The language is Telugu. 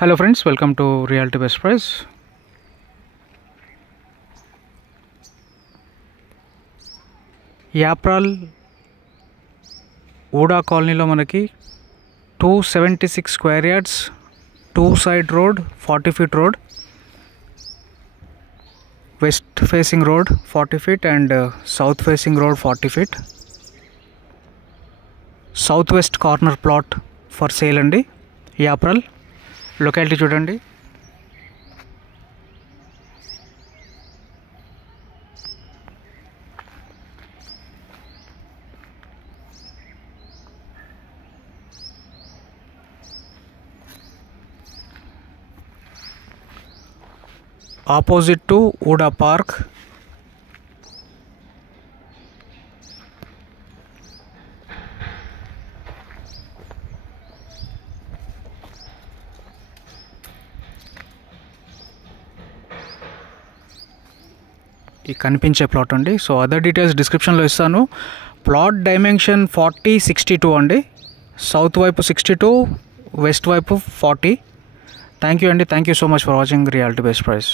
Hello friends, welcome to Realty Best Price. Yapral ఊడా కాలనీలో మనకి 276 square yards, 2 side road, 40 feet road, west facing road 40 feet and south facing road 40 feet. South west corner plot for sale అండి. యాప్రాల్ లొకాలిటీ చూడండి. Opposite to HUDA park. ఈ కనిపించే ప్లాట్ అండి. సో అదర్ డీటెయిల్స్ డిస్క్రిప్షన్లో ఇస్తాను. ప్లాట్ డైమెన్షన్ 40-62 అండి. సౌత్ వైపు 62, వెస్ట్ వైపు 40. థ్యాంక్ యూ అండి. Thank you so much for watching reality best price.